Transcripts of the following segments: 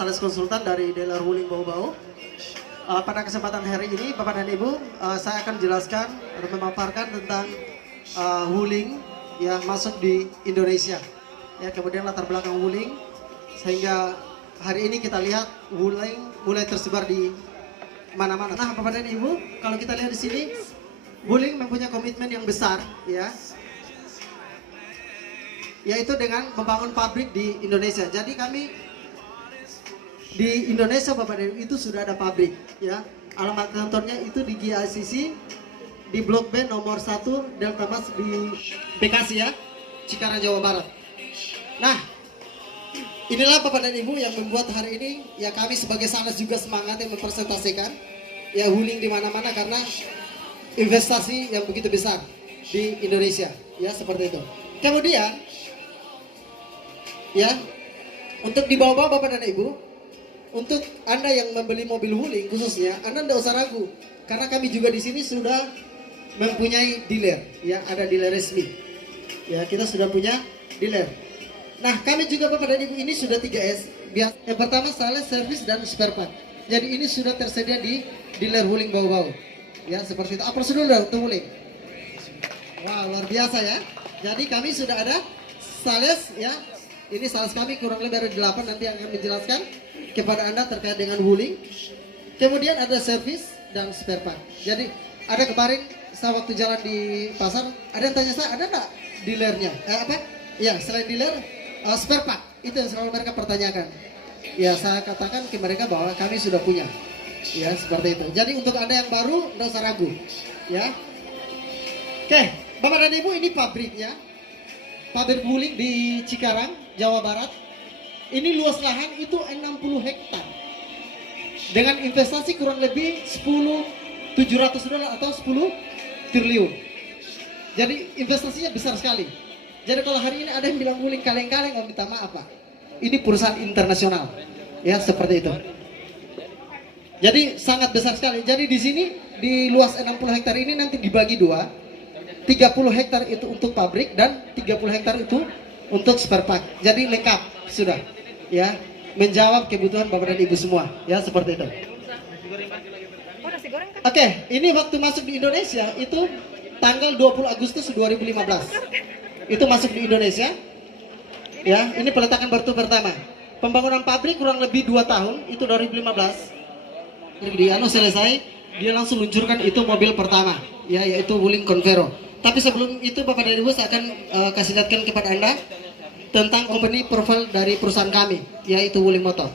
sales konsultan dari dealer Wuling Bau-Bau. Pada kesempatan hari ini, Bapak dan Ibu, saya akan jelaskan atau memaparkan tentang Wuling yang masuk di Indonesia. Ya, kemudian latar belakang Wuling, sehingga hari ini kita lihat Wuling mulai tersebar di mana-mana. Nah, Bapak dan Ibu, kalau kita lihat di sini, Wuling mempunyai komitmen yang besar, ya, yaitu dengan membangun pabrik di Indonesia. Jadi kami di Indonesia, Bapak dan Ibu, itu sudah ada pabrik, ya. Alamat kantornya itu di GICC di Blok B nomor 1 Delta Mas di Bekasi, ya, Cikarang, Jawa Barat. Nah, inilah Bapak dan Ibu yang membuat hari ini, ya, kami sebagai sales juga semangat yang mempresentasikan, ya, Wuling di mana-mana karena investasi yang begitu besar di Indonesia, ya, seperti itu. Kemudian, ya, untuk di bawah Bapak dan Ibu, untuk Anda yang membeli mobil Wuling khususnya, Anda tidak usah ragu, karena kami juga di sini sudah mempunyai dealer, ya, ada dealer resmi, ya, kita sudah punya dealer. Nah, kami juga Bapak dan Ibu ini sudah 3S. Yang pertama sales, service, dan spare part. Jadi ini sudah tersedia di dealer Wuling Bau-Bau, ya, seperti itu. Aplaus dulu dong untuk Wuling. Wow, luar biasa, ya. Jadi kami sudah ada sales, ya. Ini sales kami kurang lebih dari 8, nanti akan menjelaskan kepada Anda terkait dengan Wuling. Kemudian ada service dan spare part. Jadi ada kemarin saya waktu jalan di pasar, ada yang tanya saya, ada nggak dealernya? Ya, selain dealer, spare part. Itu yang selalu mereka pertanyakan. Ya, saya katakan ke mereka bahwa kami sudah punya. Ya, seperti itu. Jadi untuk Anda yang baru, tidak usah ragu. Ya. Oke, Bapak dan Ibu, ini pabriknya. Pabrik Wuling di Cikarang, Jawa Barat. Ini luas lahan itu 60 hektar. Dengan investasi kurang lebih 10.700 dolar atau 10 triliun. Jadi investasinya besar sekali. Jadi kalau hari ini ada yang bilang Wuling kaleng-kaleng, oh, minta maaf, Pak. Ini perusahaan internasional. Ya, seperti itu. Jadi sangat besar sekali. Jadi di sini di luas 60 hektar ini nanti dibagi dua. 30 hektar itu untuk pabrik dan 30 hektar itu untuk spare part. Jadi lengkap sudah, ya, menjawab kebutuhan Bapak dan Ibu semua, ya, seperti itu. Oke, ini waktu masuk di Indonesia itu tanggal 20 Agustus 2015. Itu masuk di Indonesia. Ya, ini peletakan batu pertama. Pembangunan pabrik kurang lebih 2 tahun, itu 2015. Dia selesai, dia langsung luncurkan itu mobil pertama, ya, yaitu Wuling Convero. Tapi sebelum itu Bapak dan Ibu, saya akan kasih lihatkan kepada Anda tentang company profile dari perusahaan kami, yaitu Wuling Motor.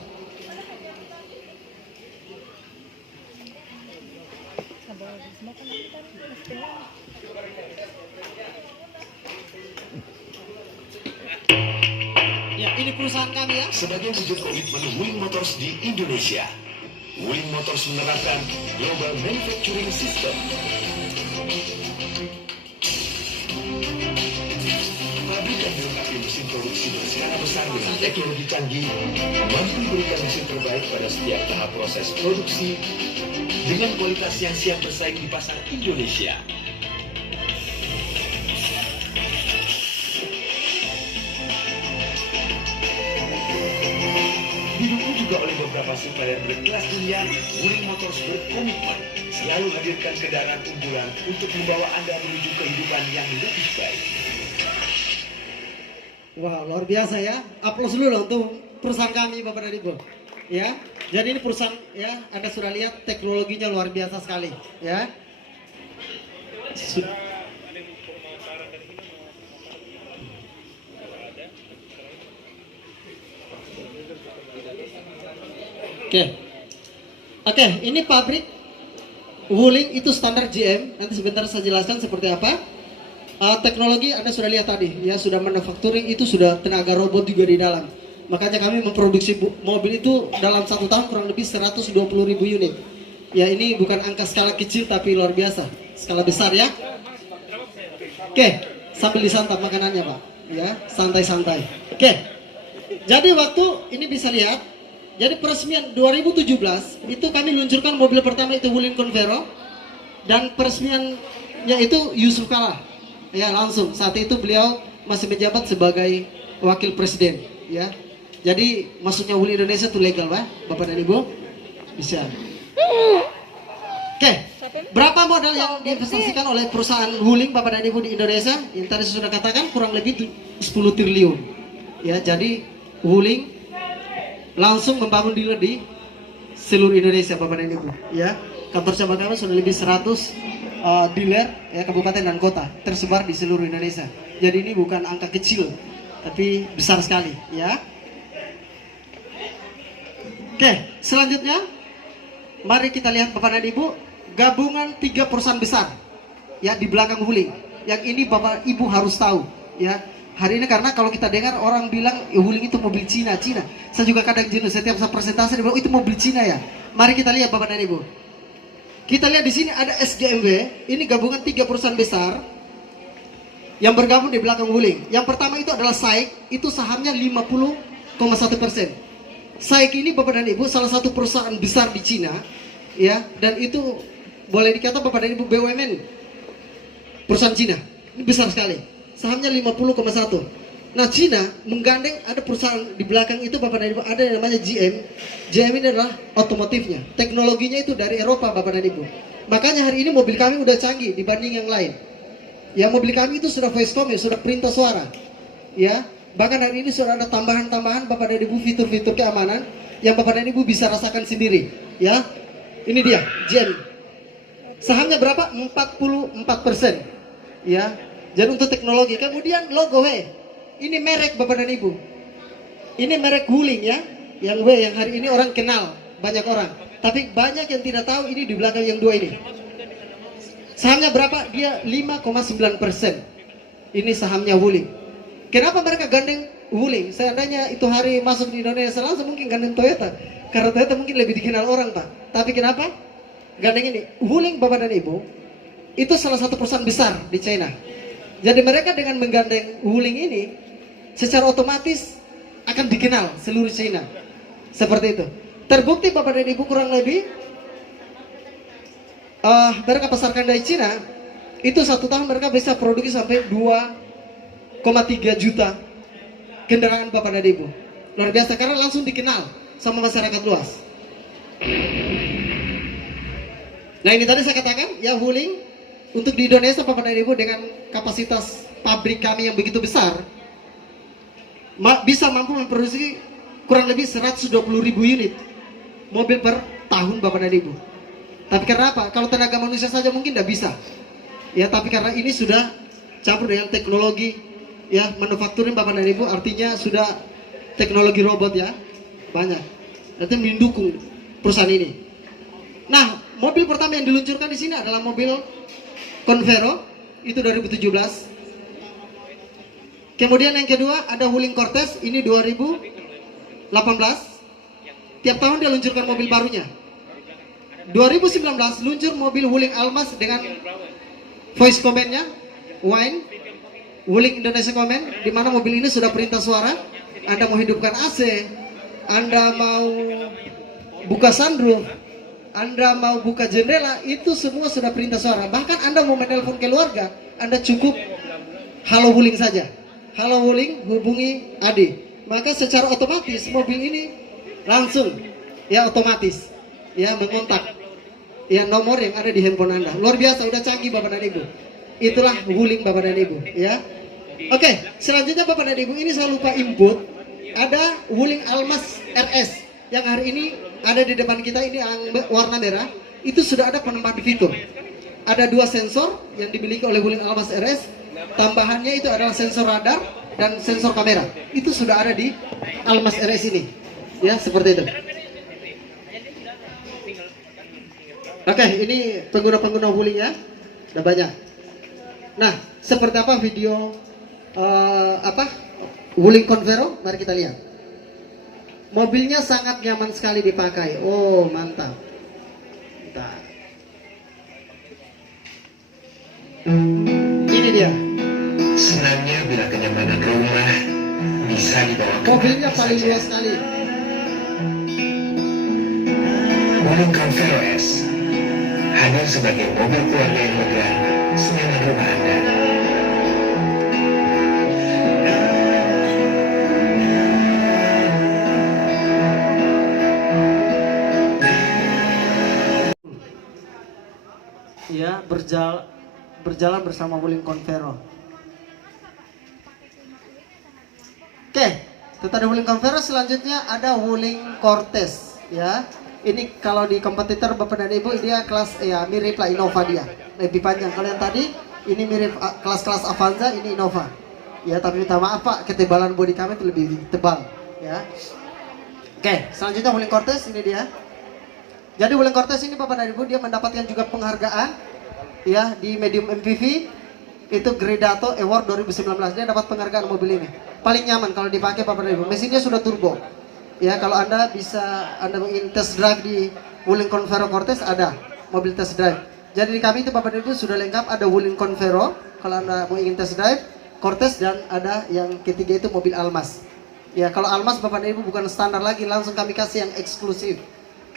Ya, ini perusahaan kami, ya. Sebagai wujud komitmen Wuling Motors di Indonesia, Wuling Motors menerapkan Global Manufacturing System. Pabrik yang dilengkapi mesin produksi berskala besar dengan teknologi canggih mampu memberikan mesin terbaik pada setiap tahap proses produksi dengan kualitas yang siap bersaing di pasar Indonesia. Didukung juga oleh beberapa supplier berkelas dunia, Wuling Motors berkomitmen selalu hadirkan kendaraan unggulan untuk membawa Anda menuju kehidupan yang lebih baik. Wah, luar biasa, ya. Aplaus dulu loh untuk perusahaan kami Bapak dan Ibu. Ya. Jadi ini perusahaan, ya, Anda sudah lihat teknologinya luar biasa sekali, ya. Oke, ini pabrik Wuling itu standar GM. Nanti sebentar saya jelaskan seperti apa. Teknologi Anda sudah lihat tadi, ya, sudah manufacturing, itu sudah tenaga robot juga di dalam. Makanya kami memproduksi mobil itu dalam 1 tahun kurang lebih 120.000 unit. Ya, ini bukan angka skala kecil tapi luar biasa, skala besar, ya. Oke, sambil disantap makanannya, Pak. Ya, santai-santai. Oke. Jadi waktu ini bisa lihat, jadi peresmian 2017 itu kami luncurkan mobil pertama itu Wuling Convero, dan peresmiannya itu Yusuf Kala. Ya, langsung saat itu beliau masih menjabat sebagai wakil presiden, ya. Jadi maksudnya wuling Indonesia itu legal, Bapak dan Ibu? Bisa. Oke, berapa modal yang diinvestasikan oleh perusahaan wuling Bapak dan Ibu di Indonesia? Yang tadi saya sudah katakan kurang lebih 10 triliun. Ya, jadi wuling langsung membangun dealer di seluruh Indonesia Bapak dan Ibu. Ya, kantor cabang kami sudah lebih 100 dealer ya, kabupaten dan kota tersebar di seluruh Indonesia. Jadi ini bukan angka kecil, tapi besar sekali. Ya. Oke, selanjutnya mari kita lihat Bapak dan Ibu. Gabungan 3 perusahaan besar ya di belakang wuling. Yang ini Bapak Ibu harus tahu ya. Hari ini karena kalau kita dengar orang bilang wuling itu mobil Cina. Saya juga kadang jenuh setiap saya presentasi dia bilang itu mobil Cina ya. Mari kita lihat Bapak dan Ibu. Kita lihat di sini ada SGMW. Ini gabungan 3 perusahaan besar yang bergabung di belakang wuling. Yang pertama itu adalah SAIK, itu sahamnya 50,1%. SAIK ini Bapak dan Ibu salah satu perusahaan besar di Cina ya, dan itu boleh dikata Bapak dan Ibu BUMN perusahaan Cina. Ini besar sekali. Sahamnya 50,1. Nah, Cina menggandeng ada perusahaan di belakang itu Bapak dan Ibu, ada yang namanya GM. GM ini adalah otomotifnya. Teknologinya itu dari Eropa Bapak dan Ibu. Makanya hari ini mobil kami udah canggih dibanding yang lain. Ya, mobil kami itu sudah voice command, sudah perintah suara. Ya, bahkan hari ini sudah ada tambahan-tambahan Bapak dan Ibu fitur-fitur keamanan yang Bapak dan Ibu bisa rasakan sendiri. Ya, ini dia GM. Sahamnya berapa? 44%. Ya. Jadi untuk teknologi. Kemudian logo W. Ini merek Bapak dan Ibu. Ini merek wuling ya. Yang W yang hari ini orang kenal, banyak orang. Tapi banyak yang tidak tahu ini di belakang yang dua ini. Sahamnya berapa? Dia 5,9%. Ini sahamnya wuling. Kenapa mereka gandeng wuling? Seandainya itu hari masuk di Indonesia langsung mungkin gandeng Toyota. Karena Toyota mungkin lebih dikenal orang, Pak. Tapi kenapa? Gandeng ini, wuling Bapak dan Ibu, itu salah satu perusahaan besar di China. Jadi mereka dengan menggandeng wuling ini, secara otomatis akan dikenal seluruh China. Seperti itu. Terbukti Bapak dan Ibu kurang lebih, mereka pasarkan dari China, itu 1 tahun mereka bisa produksi sampai 2,3 juta kendaraan Bapak dan Ibu. Luar biasa, karena langsung dikenal sama masyarakat luas. Nah, ini tadi saya katakan ya, wuling untuk di Indonesia Bapak dan Ibu dengan kapasitas pabrik kami yang begitu besar bisa mampu memproduksi kurang lebih 120.000 unit mobil per tahun Bapak dan Ibu. Tapi karena apa? Kalau tenaga manusia saja mungkin tidak bisa. Ya, tapi karena ini sudah campur dengan teknologi ya, manufacturing Bapak dan Ibu, artinya sudah teknologi robot ya. Banyak. Nanti mendukung perusahaan ini. Nah, mobil pertama yang diluncurkan di sini adalah mobil Convero, itu 2017. Kemudian yang kedua ada wuling Cortez, ini 2018. Tiap tahun dia luncurkan mobil barunya. 2019 luncur mobil wuling Almas dengan voice command-nya, Wine, wuling Indonesia Command, di mana mobil ini sudah perintah suara. Anda mau hidupkan AC, Anda mau buka sunroof, Anda mau buka jendela, itu semua sudah perintah suara. Bahkan Anda mau menelpon keluarga, Anda cukup halo wuling saja. Halo wuling, hubungi Adi. Maka secara otomatis mobil ini langsung ya otomatis ya mengontak ya nomor yang ada di handphone Anda. Luar biasa, udah canggih Bapak dan Ibu. Itulah wuling Bapak dan Ibu ya. Oke, selanjutnya Bapak dan Ibu, ini saya lupa input. Ada wuling Almas RS yang hari ini ada di depan kita, ini yang warna merah. Itu sudah ada penambahan fitur. Ada 2 sensor yang dimiliki oleh wuling Almas RS. Tambahannya itu adalah sensor radar dan sensor kamera. Itu sudah ada di Almas RS ini. Ya, seperti itu. Oke, ini pengguna-pengguna wuling ya. Udah banyak. Nah, seperti apa video wuling Convero? Mari kita lihat. Mobilnya sangat nyaman sekali dipakai. Oh, mantap. Bentar. Ini dia. Senangnya bila kenyamanan rumah bisa dibawa ke Mobilnya paling luas sekali. Wuling Convero S hadir sebagai mobil keluarga yang megah senyaman rumah Anda. berjalan bersama Wuling Convero. Oke, itu tadi Wuling Convero. Selanjutnya ada Wuling Cortez, ya. Ini kalau di kompetitor Bapak dan Ibu, dia kelas ya mirip lah Innova, dia lebih panjang. Kalau yang tadi ini mirip kelas-kelas Avanza, ini Innova. Ya, tapi minta maaf Pak, ketebalan bodi kami itu lebih tebal, ya. Oke, selanjutnya Wuling Cortez, ini dia. Jadi Wuling Cortez ini Bapak dan Ibu, dia mendapatkan juga penghargaan ya di Medium MPV. Itu Gredato Award 2019. Dia dapat penghargaan mobil ini. Paling nyaman kalau dipakai Bapak dan Ibu. Mesinnya sudah turbo. Ya, kalau Anda ingin test drive di Wuling Convero Cortez, ada mobil test drive. Jadi di kami itu Bapak dan Ibu sudah lengkap, ada Wuling Convero kalau Anda mau ingin test drive, Cortez, dan ada yang ketiga itu mobil Almas. Ya, kalau Almas Bapak dan Ibu bukan standar lagi, langsung kami kasih yang eksklusif.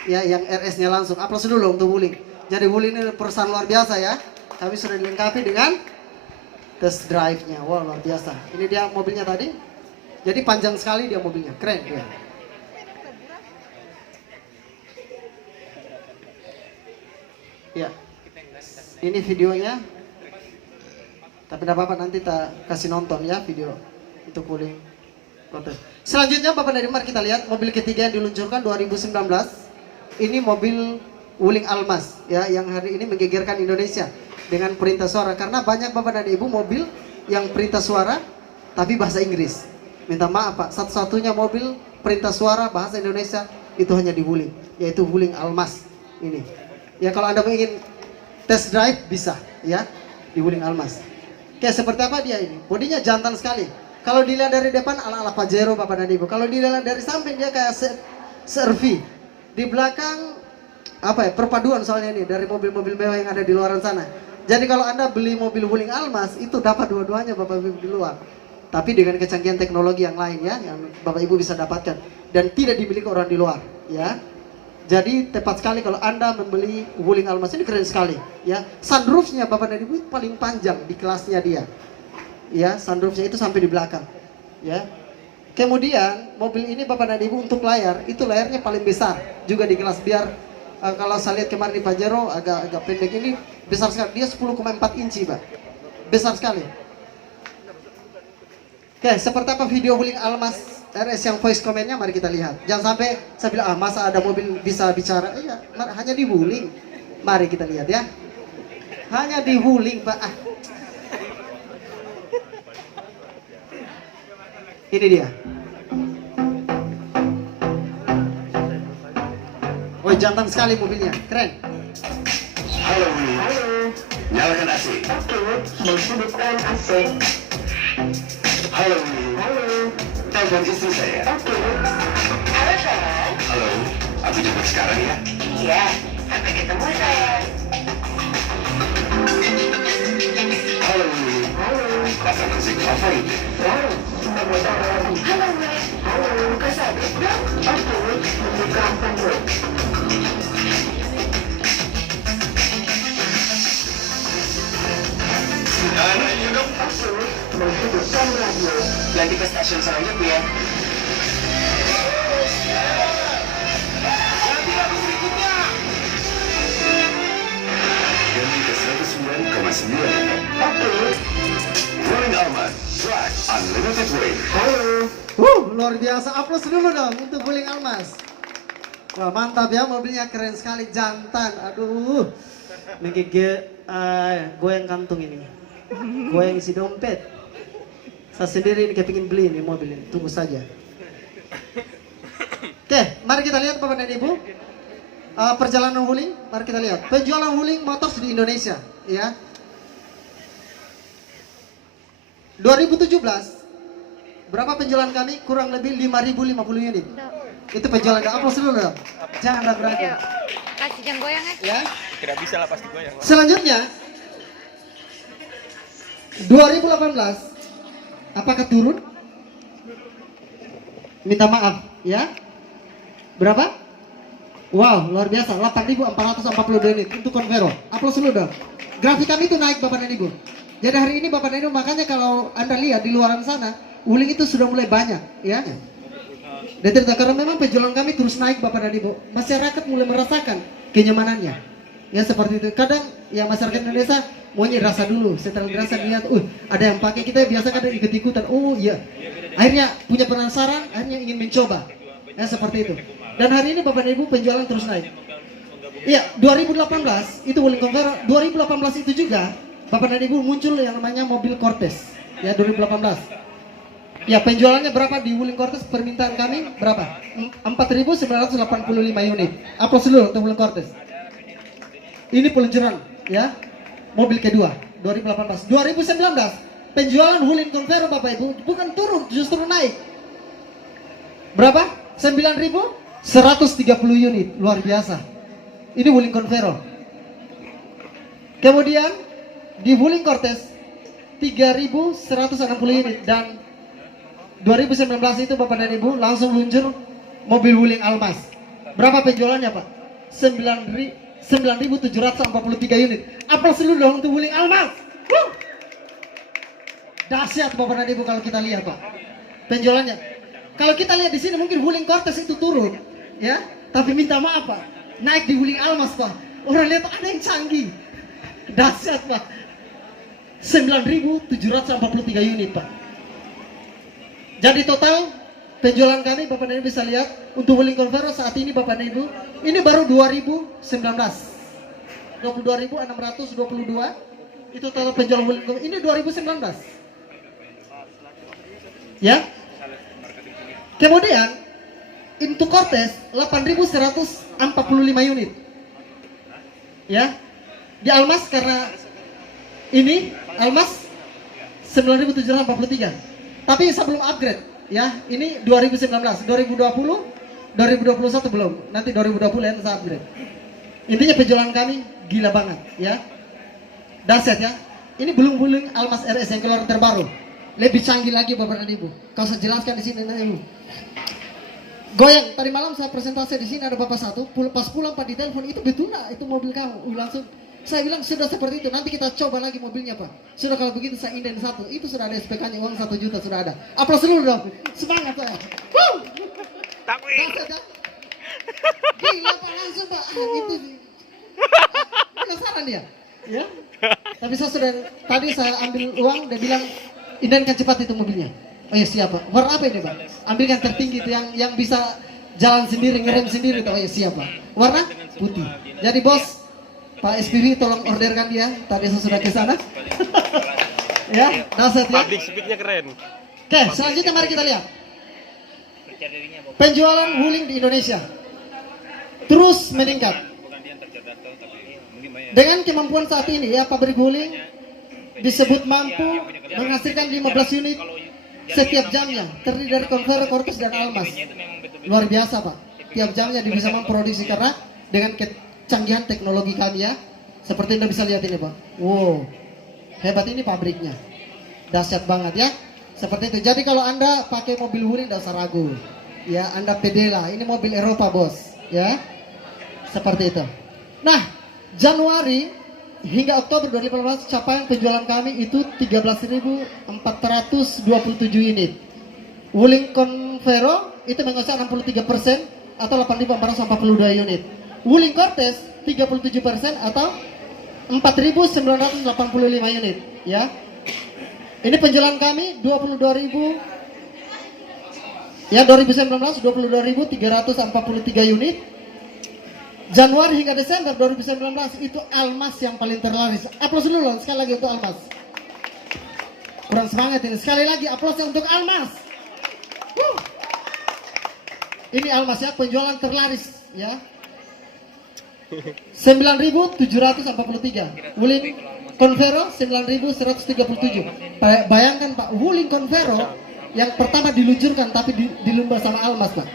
Ya, yang RS-nya langsung. Aplaus dulu untuk Wuling. Jadi Wuling ini perusahaan luar biasa ya. Kami sudah dilengkapi dengan test drive-nya. Wow, luar biasa. Ini dia mobilnya tadi. Jadi panjang sekali dia mobilnya. Keren ya. Ya. Ini videonya. Tapi tidak apa-apa, nanti kita kasih nonton ya video untuk Wuling Cortez. Selanjutnya Bapak dan Ibu, mari kita lihat mobil ketiga yang diluncurkan 2019. Ini mobil Wuling Almas ya, yang hari ini menggegerkan Indonesia dengan perintah suara, karena banyak Bapak dan Ibu mobil yang perintah suara tapi bahasa Inggris. Minta maaf Pak, satu-satunya mobil perintah suara bahasa Indonesia itu hanya di Wuling, yaitu Wuling Almas ini. Ya, kalau Anda ingin test drive bisa ya di Wuling Almas. Oke, seperti apa dia ini? Bodinya jantan sekali. Kalau dilihat dari depan ala-ala Pajero Bapak dan Ibu. Kalau dilihat dari samping dia kayak CR-V. Di belakang apa ya, perpaduan soalnya ini dari mobil-mobil mewah yang ada di luar sana. Jadi kalau Anda beli mobil Wuling Almas itu dapat dua-duanya Bapak Ibu di luar. Tapi dengan kecanggihan teknologi yang lain ya, yang Bapak Ibu bisa dapatkan dan tidak dimiliki orang di luar ya. Jadi tepat sekali kalau Anda membeli Wuling Almas, ini keren sekali ya. Sunroofnya Bapak dan Ibu paling panjang di kelasnya dia. Ya, sunroofnya itu sampai di belakang ya. Kemudian mobil ini Bapak dan Ibu untuk layar, itu layarnya paling besar juga di kelas. Biar kalau saya lihat kemarin di Pajero agak pendek, ini besar sekali. Dia 10,4 inci Pak, besar sekali. Oke, seperti apa video Wuling Almas RS yang voice comment-nya, mari kita lihat. Jangan sampai saya bilang masa ada mobil bisa bicara. Iya, hanya di Wuling. Mari kita lihat ya. Hanya di Wuling Pak. Ini dia. Wah, jantan sekali mobilnya, keren. Halo, nyalakan AC. Hidupkan AC. Halo, telepon istri saya. Halo sayang. Halo, aku jemput sekarang ya. Iya, sampai ketemu sayang. Halo, pasang musik favorit. Lalu, sebentar lagi. Halo, Wes. Halo, kesabit dong. Oke, membuka panggul. Ayo dong. Menghidupkan radio. Ganti ke stasiun selanjutnya. Ganti lagu berikutnya. Ganti ke 109,9 FM. Oke. Wuling Almas, Drive Unlimited Way. Halo. Luar biasa. Aplaus dulu dong untuk Wuling Almas. Wah, mantap ya, mobilnya keren sekali, jantan. Aduh, goyang kantung ini, goyang isi dompet. Saya sendiri ini kepingin beli ini mobil ini, tunggu saja. Oke, mari kita lihat Bapak dan Ibu perjalanan Wuling. Mari kita lihat penjualan Wuling Motors di Indonesia ya. 2017 berapa penjualan kami? Kurang lebih 5.050 unit. Itu penjualan. Aplaus dulu dong. Jangan ragu-ragu. Kasih jam goyang Ya. Tidak bisa lah pasti goyang. Selanjutnya 2018 apakah turun? Minta maaf ya. Berapa? Wow, luar biasa. 8.442 unit untuk Convero. Aplaus dulu dong. Grafik kami itu naik Bapak dan Ibu. Jadi hari ini Bapak dan Ibu, makanya kalau Anda lihat di luaran sana, Wuling itu sudah mulai banyak ya. Dan tidak, karena memang penjualan kami terus naik Bapak dan Ibu. Masyarakat mulai merasakan kenyamanannya. Ya seperti itu. Kadang ya masyarakat Indonesia maunya dirasa dulu. Setelah dirasa lihat, ada yang pakai, kita biasa kadang ikut-ikutan. Oh iya, akhirnya punya penasaran, akhirnya ingin mencoba. Ya seperti itu. Dan hari ini Bapak dan Ibu penjualan terus naik. Iya, 2018 itu Wuling Convero. 2018 itu juga Bapak dan Ibu muncul yang namanya mobil Cortez. Ya 2018. Ya penjualannya berapa di Wuling Cortez? Permintaan kami berapa? 4.985 unit. Aplaus dulu untuk Wuling Cortez. Ini peluncuran ya. Mobil kedua 2018. 2019 penjualan Wuling Convero Bapak Ibu bukan turun, justru naik. Berapa? 9.130 unit. Luar biasa. Ini Wuling Convero. Kemudian di Wuling Cortez 3.160 unit. Dan 2019 itu Bapak dan Ibu langsung luncur mobil Wuling Almas. Berapa penjualannya Pak? 9.743 unit. Aplaus dulu dong untuk Wuling Almas. Dahsyat Bapak dan Ibu kalau kita lihat Pak penjualannya. Kalau kita lihat di sini mungkin Wuling Cortez itu turun ya, tapi minta maaf Pak, naik di Wuling Almas Pak. Orang lihat ada yang canggih. Dahsyat Pak. 9.743 unit Pak. Jadi total penjualan kami Bapak dan Ibu bisa lihat untuk Wuling Convero saat ini Bapak dan Ibu, ini baru 2019. 22.622 itu total penjualan Wuling Convero. Ini 2019. Ya. Kemudian untuk Cortez 8.145 unit. Ya. Di Almas karena ini Almas 9.743. Tapi sebelum upgrade ya, ini 2019, 2020, 2021 belum. Nanti 2020 ya saya upgrade. Intinya penjualan kami gila banget ya. Dahsyat ya. Ini belum Wuling Almas RS yang keluar terbaru. Lebih canggih lagi Bapak dan Ibu. Kau saya jelaskan di sini Ibu. Goyang. Tadi malam saya presentasi di sini ada Bapak satu. Pas pulang Pak ditelepon, itu betul nggak? Itu mobil kamu? Langsung saya bilang sudah seperti itu. Nanti kita coba lagi mobilnya Pak. Sudah kalau begitu saya inden satu. Itu sudah ada SPK-nya, uang 1 juta sudah ada. Aplaus dulu dong. Semangat saya. Gila Pak langsung Pak. Itu penasaran dia. Ya. Tapi saya sudah tadi saya ambil uang, dia bilang indenkan cepat itu mobilnya. Oh ya siap Pak. Warna apa ini Pak? Ambilkan tertinggi itu yang bisa jalan sendiri, ngerem sendiri. Oh ya siap Pak. Warna putih. Jadi bos, Pak SPV tolong orderkan dia. Tadi saya sudah ke sana. Ya, dahsyat ya. Public speednya keren. Oke, selanjutnya mari kita lihat penjualan Wuling di Indonesia terus meningkat. Dengan kemampuan saat ini ya, pabrik Wuling disebut mampu menghasilkan 15 unit setiap jamnya, terdiri dari Convero, Cortez dan Almas. Luar biasa Pak. Tiap jamnya dia bisa memproduksi karena dengan kecanggihan teknologi kami ya. Seperti Anda bisa lihat ini Pak. Wow, hebat ini pabriknya. Dahsyat banget ya. Seperti itu. Jadi kalau Anda pakai mobil Wuling tidak usah ragu. Ya, Anda pedela. Ini mobil Eropa bos. Ya, seperti itu. Nah, Januari hingga Oktober 2018 capaian penjualan kami itu 13.427 unit. Wuling Convero itu menguasai 63% atau 8.442 unit. Wuling Cortez 37% atau 4.985 unit. Ya. Ini penjualan kami 22.000 ya 2019 22.343 unit. Januari hingga Desember 2019 itu Almas yang paling terlaris. Aplaus dulu loh sekali lagi untuk Almas. Kurang semangat ini. Sekali lagi aplausnya untuk Almas. Ini Almas ya penjualan terlaris ya. 9.743. Wuling Convero 9.137. Bayangkan Pak, Wuling Convero yang pertama diluncurkan tapi dilumba sama Almas Pak.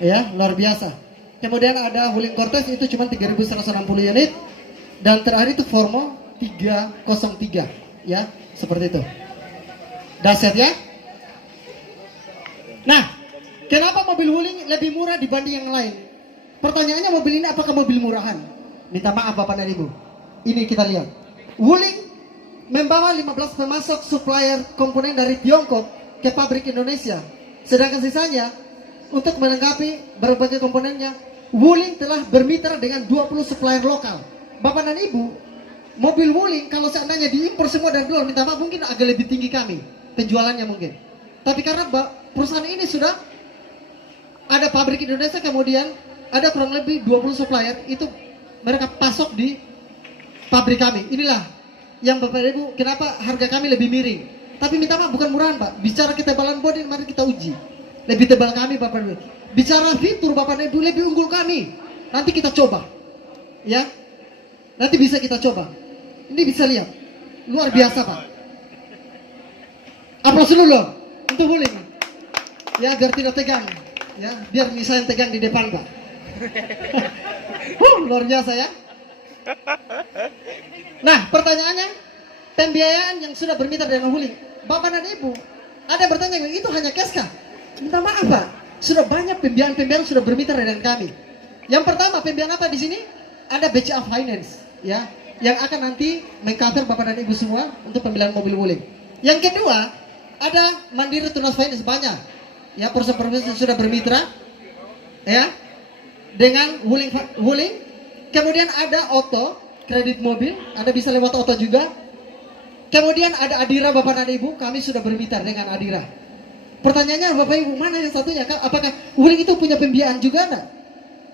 Ya, luar biasa. Kemudian ada Wuling Cortez itu cuma 3.160 unit. Dan terakhir itu Formo 303. Ya, seperti itu. Dahsyat ya. Nah, kenapa mobil Wuling lebih murah dibanding yang lain? Pertanyaannya mobil ini apakah mobil murahan? Minta maaf Bapak dan Ibu. Ini kita lihat. Wuling membawa 15 pemasok supplier komponen dari Tiongkok ke pabrik Indonesia. Sedangkan sisanya untuk melengkapi berbagai komponennya, Wuling telah bermitra dengan 20 supplier lokal. Bapak dan Ibu, mobil Wuling kalau seandainya diimpor semua dari luar, minta maaf mungkin agak lebih tinggi kami penjualannya mungkin. Tapi karena perusahaan ini sudah ada pabrik Indonesia, kemudian ada kurang lebih 20 supplier, itu mereka pasok di pabrik kami. Inilah yang Bapak Ibu kenapa harga kami lebih miring. Tapi minta maaf bukan murahan Pak. Bicara ketebalan bodi mari kita uji. Lebih tebal kami Bapak Ibu. Bicara fitur Bapak Ibu lebih unggul kami. Nanti kita coba. Ya. Nanti bisa kita coba. Ini bisa lihat. Luar biasa Pak. Aplaus dulu loh untuk Wuling. Ya biar tidak tegang. Ya, biar misalnya tegang di depan Pak. Luar biasa ya. Nah, pertanyaannya, pembiayaan yang sudah bermitra dengan Wuling, Bapak dan Ibu, ada yang bertanya, itu hanya cash kah? Minta maaf Pak, sudah banyak pembiayaan sudah bermitra dengan kami. Yang pertama, pembiayaan apa di sini? Ada BCA Finance, ya, yang akan nanti mengcover Bapak dan Ibu semua untuk pembelian mobil Wuling. Yang kedua, ada Mandiri Tunas Finance banyak, ya, perusahaan-perusahaan sudah bermitra, ya, dengan Wuling. Kemudian ada Auto, kredit mobil, Anda bisa lewat Auto juga. Kemudian ada Adira Bapak dan Ibu, kami sudah bermitra dengan Adira. Pertanyaannya Bapak Ibu, mana yang satunya? Apakah Wuling itu punya pembiayaan juga enggak?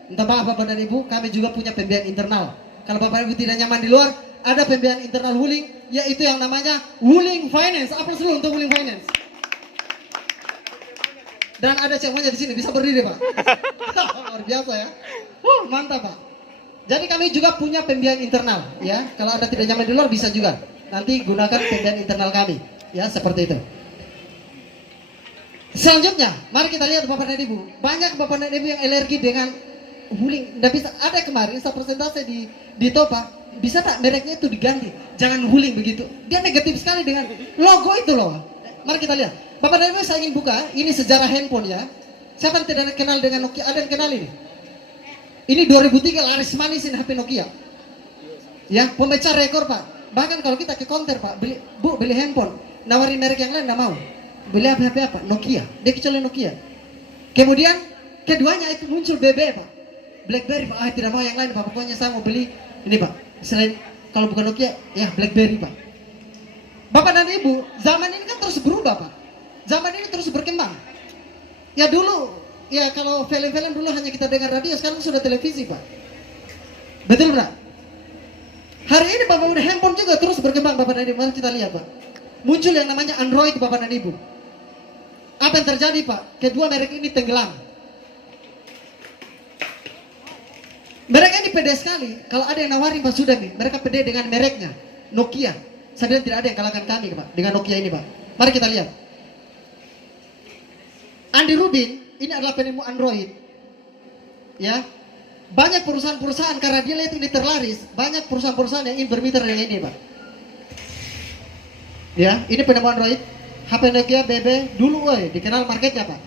Minta maaf Bapak dan Ibu, kami juga punya pembiayaan internal. Kalau Bapak Ibu tidak nyaman di luar, ada pembiayaan internal Wuling, yaitu yang namanya Wuling Finance. Aplaus dulu untuk Wuling Finance. Dan ada ceweknya di sini, bisa berdiri Pak. Luar biasa ya. Mantap Pak. Jadi kami juga punya pembiayaan internal, ya. Kalau Anda tidak nyaman di luar bisa juga. Nanti gunakan pembiayaan internal kami, ya, seperti itu. Selanjutnya, mari kita lihat Bapak dan Ibu. Banyak Bapak dan Ibu yang alergi dengan Wuling. Nggak bisa. Ada kemarin saya presentasi di Topa, bisa tak mereknya itu diganti? Jangan Wuling begitu. Dia negatif sekali dengan logo itu loh. Mari kita lihat. Bapak dan Ibu saya ingin buka. Ini sejarah handphone ya. Siapa yang tidak kenal dengan Nokia? Ada yang kenal ini? Ini 2003 laris manis ini HP Nokia. Ya, pemecah rekor Pak. Bahkan kalau kita ke counter Pak, beli handphone, nawarin merek yang lain nggak mau. Beli HP apa? Nokia. Dia kecuali Nokia. Kemudian keduanya itu muncul BB Pak. BlackBerry Pak. Tidak mau yang lain Pak. Pokoknya saya mau beli ini Pak. Selain kalau bukan Nokia, ya BlackBerry Pak. Bapak dan Ibu, zaman ini kan terus berubah Pak. Zaman ini terus berkembang. Ya dulu, ya kalau film-film dulu hanya kita dengar radio, sekarang sudah televisi Pak. Betul Pak? Hari ini Bapak dan handphone juga terus berkembang Bapak dan Ibu. Mari kita lihat Pak. Muncul yang namanya Android Bapak dan Ibu. Apa yang terjadi Pak? Kedua merek ini tenggelam. Mereka ini pede sekali. Kalau ada yang nawarin Pak sudah nih, mereka pede dengan mereknya Nokia. Saya bilang tidak ada yang kalahkan kami Pak dengan Nokia ini Pak. Mari kita lihat. Andy Rubin ini adalah penemu Android. Ya. Banyak perusahaan-perusahaan karena dia lihat ini terlaris, banyak perusahaan-perusahaan yang ingin bermitra dengan ini Pak. Ya, ini penemu Android. HP Nokia BB dulu dikenal marketnya Pak.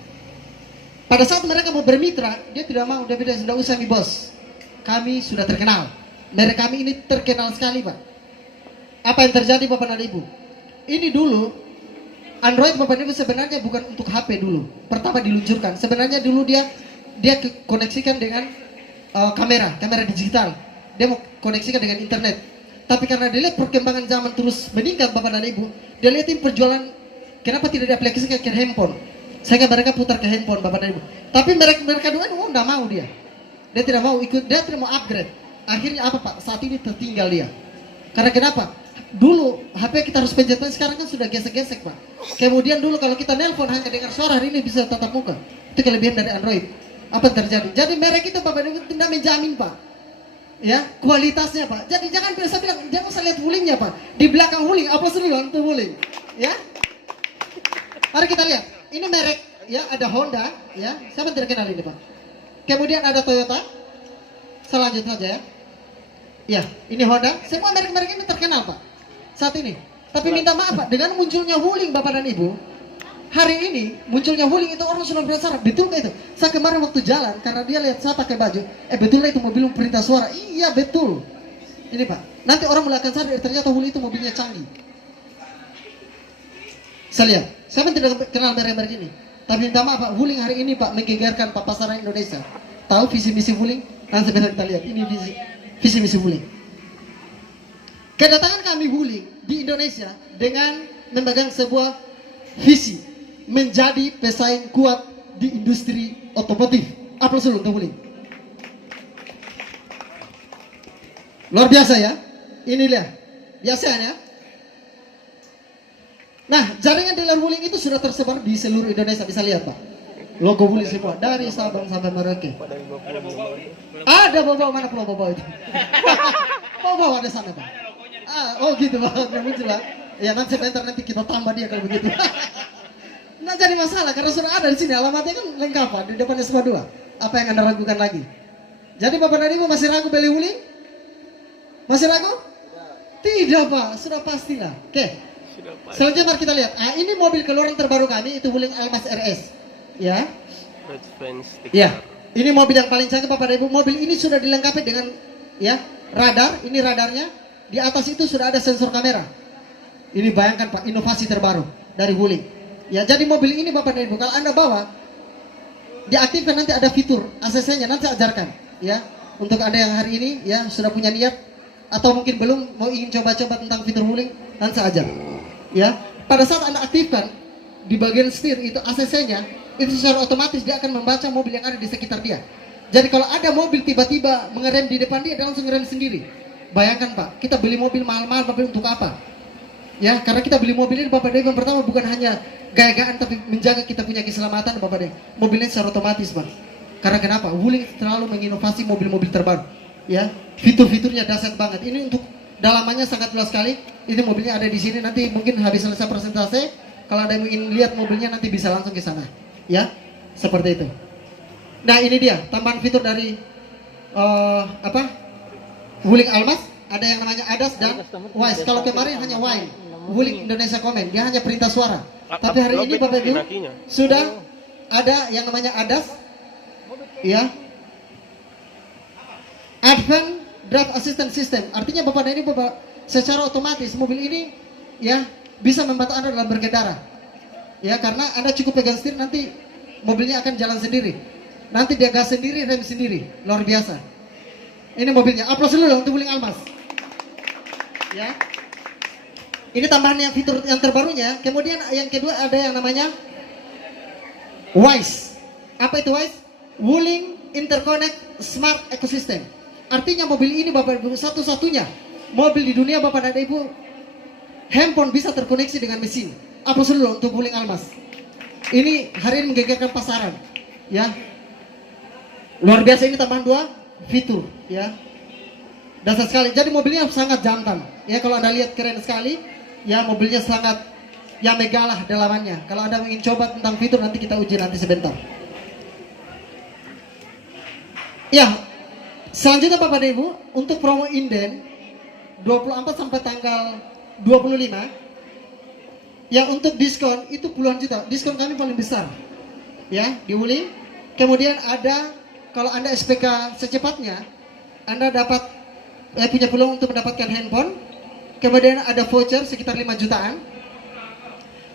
Pada saat mereka mau bermitra, dia tidak mau, dia bilang sudah usah nih bos. Kami sudah terkenal. Merek kami ini terkenal sekali Pak. Apa yang terjadi Bapak dan Ibu? Ini dulu Android Bapak dan Ibu sebenarnya bukan untuk HP dulu. Pertama diluncurkan. Sebenarnya dulu dia koneksikan dengan kamera digital. Dia mau koneksikan dengan internet. Tapi karena dia lihat perkembangan zaman terus meningkat Bapak dan Ibu, dia lihat ini perjualan kenapa tidak diaplikasikan ke handphone. Sehingga mereka putar ke handphone Bapak dan Ibu. Tapi mereka dua ini enggak mau dia. Dia tidak mau ikut, dia tidak mau upgrade. Akhirnya apa Pak? Saat ini tertinggal dia. Karena kenapa? Dulu HP kita harus pencetan, sekarang kan sudah gesek-gesek Pak. Kemudian dulu kalau kita nelpon hanya dengar suara, hari ini bisa tatap muka. Itu kelebihan dari Android. Apa yang terjadi? Jadi merek itu Bapak Ibu tidak menjamin Pak. Ya, kualitasnya Pak. Jadi jangan biasa bilang, jangan usah lihat Wulingnya Pak. Di belakang Wuling, apa sih dulu untuk Wuling? Ya. Mari kita lihat. Ini merek, ya ada Honda, ya. Siapa yang tidak kenal ini Pak? Kemudian ada Toyota. Selanjutnya saja ya. Ya, ini Honda. Semua merek-merek ini terkenal Pak. Saat ini. Tapi minta maaf Pak, dengan munculnya Wuling Bapak dan Ibu, hari ini munculnya Wuling itu orang sudah penasaran, betul nggak itu? Saya kemarin waktu jalan karena dia lihat saya pakai baju, betul nggak itu mobil perintah suara? Iya betul. Ini Pak. Nanti orang mulai akan sadar ternyata Wuling itu mobilnya canggih. Saya lihat. Saya tidak kenal merek-merek ini. Tapi minta maaf Pak, Wuling hari ini Pak menggegerkan Pak pasaran Indonesia. Tahu visi misi Wuling? Nanti sebentar kita lihat. Ini visi misi Wuling. Kedatangan kami Wuling di Indonesia dengan memegang sebuah visi menjadi pesaing kuat di industri otomotif. Aplaus dulu untuk Wuling. Luar biasa ya. Ini lihat. Biasanya. Nah, jaringan dealer Wuling itu sudah tersebar di seluruh Indonesia. Bisa lihat Pak. Logo Wuling semua dari Sabang sampai Merauke. Ada bawa mana pulau bawa itu? Bawa ada sana Pak. Oh gitu Pak. Muncul Pak. Ya nanti sebentar nanti kita tambah dia kalau begitu. Nggak jadi masalah karena sudah ada di sini, alamatnya kan lengkap Pak, di depan SMA 2. Apa yang Anda ragukan lagi? Jadi Bapak dan Ibu masih ragu beli Wuling? Masih ragu? Tidak Pak, sudah pastilah. Oke. Selanjutnya mari kita lihat. Ini mobil keluaran terbaru kami, itu Wuling Almas RS. Ya. Ya. Ini mobil yang paling canggih Bapak dan Ibu. Mobil ini sudah dilengkapi dengan ya radar. Ini radarnya. Di atas itu sudah ada sensor kamera. Ini bayangkan Pak, inovasi terbaru dari Wuling. Ya, jadi mobil ini Bapak dan Ibu kalau Anda bawa diaktifkan nanti ada fitur ACC-nya, nanti saya ajarkan ya. Untuk Anda yang hari ini ya sudah punya niat atau mungkin belum mau ingin coba-coba tentang fitur Wuling, nanti saya ajar. Ya, pada saat Anda aktifkan di bagian setir itu ACC-nya, itu secara otomatis dia akan membaca mobil yang ada di sekitar dia. Jadi kalau ada mobil tiba-tiba mengerem di depan dia langsung ngerem sendiri. Bayangkan Pak, kita beli mobil mahal-mahal Bapak untuk apa? Ya, karena kita beli mobil ini Bapak yang pertama bukan hanya gaya-gayaan tapi menjaga kita punya keselamatan Bapak Dek. Mobilnya secara otomatis Pak. Karena kenapa? Wuling terlalu menginovasi mobil-mobil terbaru. Ya, fitur-fiturnya dahsyat banget. Ini untuk dalamannya sangat luas sekali. Ini mobilnya ada di sini. Nanti mungkin habis selesai presentasi, kalau ada yang ingin lihat mobilnya nanti bisa langsung ke sana. Ya, seperti itu. Nah ini dia tambahan fitur dari Wuling Almas. Ada yang namanya ADAS dan WISE. Kalau kemarin hanya WISE, Wuling Indonesia Comment, dia hanya perintah suara. Tapi hari ini Bapak Ibu sudah ada yang namanya ADAS, ya, Advanced Drive Assistance System. Artinya Bapak dan Ibu secara otomatis mobil ini ya bisa membantu Anda dalam berkendara. Ya, karena Anda cukup pegang setir nanti mobilnya akan jalan sendiri. Nanti dia gas sendiri, rem sendiri. Luar biasa. Ini mobilnya. Aplaus dulu untuk Wuling Almas. Ya. Ini tambahan yang fitur yang terbarunya. Kemudian yang kedua ada yang namanya WISE. Apa itu WISE? Wuling Interconnect Smart Ecosystem. Artinya mobil ini Bapak Ibu satu-satunya mobil di dunia Bapak dan Ibu handphone bisa terkoneksi dengan mesin. Aplaus dulu untuk Wuling Almas. Ini hari ini menggegerkan pasaran. Ya. Luar biasa, ini tambahan 2 fitur ya. Dasar sekali. Jadi mobilnya sangat jantan. Ya kalau Anda lihat keren sekali. Ya mobilnya sangat ya megalah dalamannya. Kalau Anda ingin coba tentang fitur nanti kita uji nanti sebentar. Ya. Selanjutnya Bapak dan Ibu untuk promo inden 24 sampai tanggal 25 ya untuk diskon itu puluhan juta. Diskon kami paling besar. Ya, di Wuling. Kemudian ada kalau Anda SPK secepatnya, Anda dapat punya peluang untuk mendapatkan handphone. Kemudian ada voucher sekitar 5 jutaan.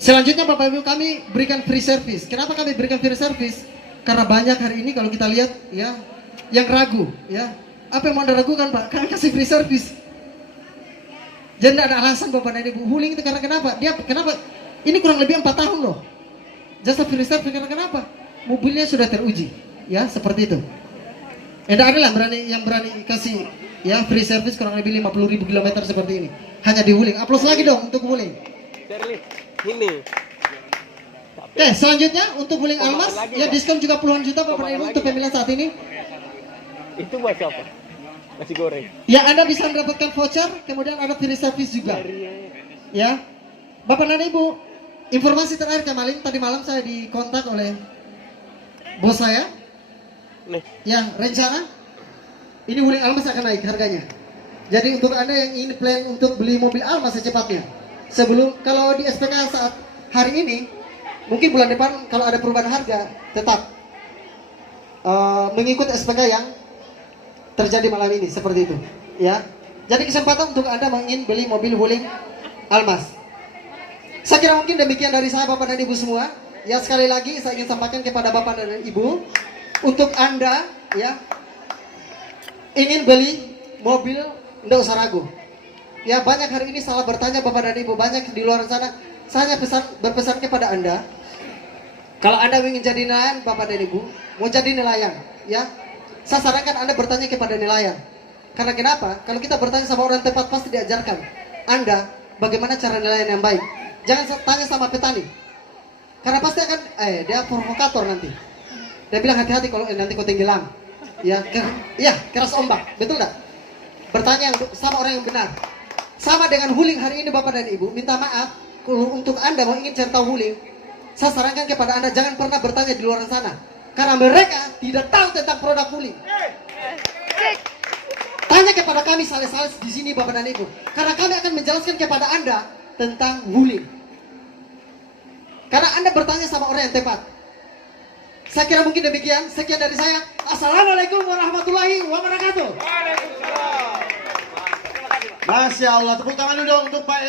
Selanjutnya Bapak Ibu kami berikan free service. Kenapa kami berikan free service? Karena banyak hari ini kalau kita lihat ya yang ragu ya. Apa yang mau Anda ragukan Pak? Kami kasih free service. Jadi tidak ada alasan Bapak dan Ibu. Wuling itu karena kenapa? Dia kenapa? Ini kurang lebih 4 tahun loh. Jasa free service karena kenapa? Mobilnya sudah teruji. Ya seperti itu. Tidak ada lah yang berani kasih ya free service kurang lebih 50.000 km seperti ini. Hanya di Wuling. Aplaus lagi dong untuk Wuling. Ini. Oke, selanjutnya untuk Wuling Almas ya diskon juga puluhan juta Bapak Ibu untuk pemilihan saat ini. Itu buat siapa? Nasi goreng. Ya Anda bisa mendapatkan voucher, kemudian ada free service juga. Ya. Bapak dan Ibu, informasi terakhir kemarin tadi malam saya dikontak oleh bos saya. Nih. Ya, rencana ini Wuling Almas akan naik harganya. Jadi untuk Anda yang ingin plan untuk beli mobil Almas secepatnya, sebelum kalau di SPK saat hari ini, mungkin bulan depan kalau ada perubahan harga, tetap mengikut SPK yang terjadi malam ini seperti itu. Ya, jadi kesempatan untuk Anda ingin beli mobil Wuling Almas. Saya kira mungkin demikian dari saya Bapak dan Ibu semua. Ya sekali lagi saya ingin sampaikan kepada Bapak dan Ibu, untuk Anda ya ingin beli mobil, tidak usah ragu. Ya, banyak hari ini salah bertanya Bapak dan Ibu, banyak di luar sana. Saya berpesan kepada Anda, kalau Anda ingin jadi nelayan, Bapak dan Ibu, mau jadi nelayan, ya, saya sarankan Anda bertanya kepada nelayan. Karena kenapa? Kalau kita bertanya sama orang tepat, pasti diajarkan Anda bagaimana cara nelayan yang baik. Jangan tanya sama petani, karena pasti akan, dia provokator nanti. Dia bilang hati-hati kalau nanti kau tenggelam. Ya, keras ombak, betul tak? Bertanya sama orang yang benar. Sama dengan huling hari ini Bapak dan Ibu, minta maaf kalau untuk Anda mau ingin cari tahu huling, saya sarankan kepada Anda jangan pernah bertanya di luar sana, karena mereka tidak tahu tentang produk huling. Tanya kepada kami sales-sales di sini Bapak dan Ibu, karena kami akan menjelaskan kepada Anda tentang huling. Karena Anda bertanya sama orang yang tepat. Saya kira mungkin demikian. Sekian dari saya. Assalamualaikum warahmatullahi wabarakatuh. Masya Allah, tepuk tangan dulu dong untuk Pak